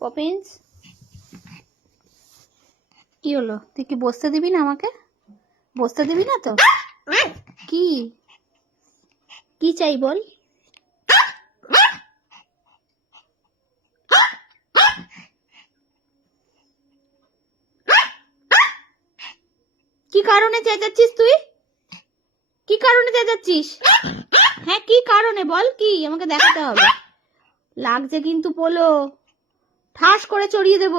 Poppins, কি হলো? তুই কি বসতে দিবি না? আমাকে বসতে দিবি না তো? কি কি চাই বল? কি কারণে চেঁচাচ্ছিস তুই? কি কারণে চেঁচাচ্ছিস? হ্যাঁ, কি কারণে বল? কি আমাকে দেখাতে হবে। লাগছে কিন্তু পোলো, ঠাস করে চড়িয়ে দেব।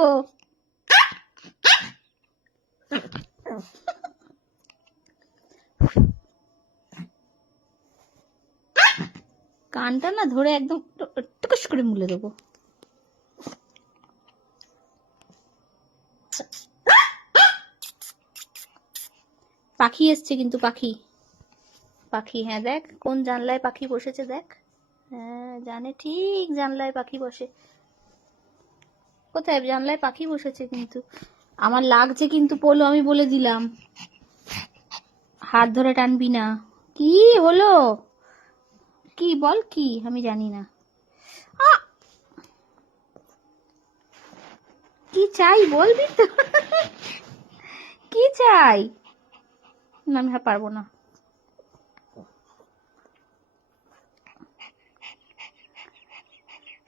কানটা না ধরে একদম টুকুস করে মুলে দেবো। পাখি এসছে কিন্তু, পাখি পাখি। হ্যাঁ দেখ কোন জানলায় পাখি বসেছে দেখ। হ্যাঁ জানে ঠিক জানলায় পাখি বসে। কোথায় জানলায় পাখি বসেছে কিন্তু। আমার লাগছে কিন্তু পোলো, আমি বলে দিলাম। হাত ধরে টানবি না। কি হলো? কি বল? কি আমি জানি না। কি চাই বলবি তো? কি চাই? না আমি পারবো না।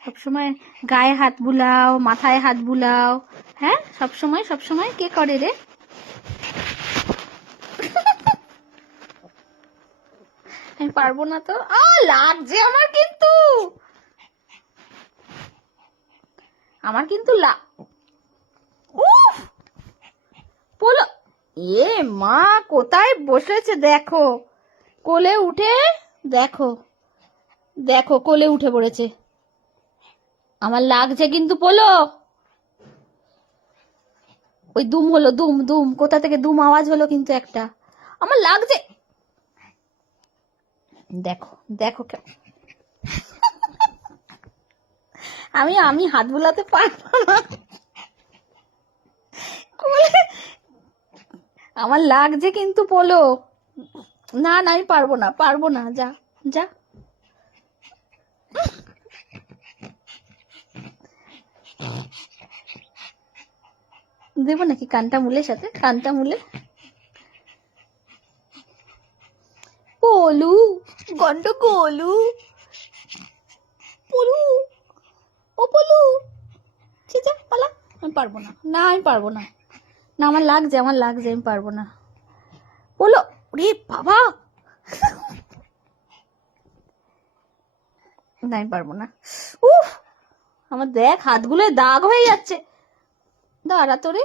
সবসময় গায়ে হাত বুলাও, মাথায় হাত বুলাও। হ্যাঁ সবসময় সবসময় কে করে রে? আমি পারবো না তো। লাগছে আমার কিন্তু, আমার কিন্তু উফ পোলো। এ মা, কোথায় বসেছে দেখো। কোলে উঠে দেখো, দেখো কোলে উঠে পড়েছে। আমার লাগছে কিন্তু পোলো। ওই দুম হলো, দুম দুম, কোথা থেকে দুম আওয়াজ হলো কিন্তু একটা। আমার লাগছে। দেখো দেখো আমি আমি হাত বুলাতে পারবো না। আমার লাগছে কিন্তু পোলো। না না আমি পারবো না, পারবো না। যা যা। দেবো নাকি কানটা মুলে? সাথে কানটা মুলে। পোলু, গন্ড গোলু, পোলু, ও পোলু, চিচা পালা। আমি পারবো না, না আমি পারবো না। না আমার লাগছে, আমার লাগছে, আমি পারবো না। পোলো, রে বাবা। না আমি পারবো না। উফ, আমার দেখ হাতগুলো দাগ হয়ে যাচ্ছে। দাঁড়া তোরে।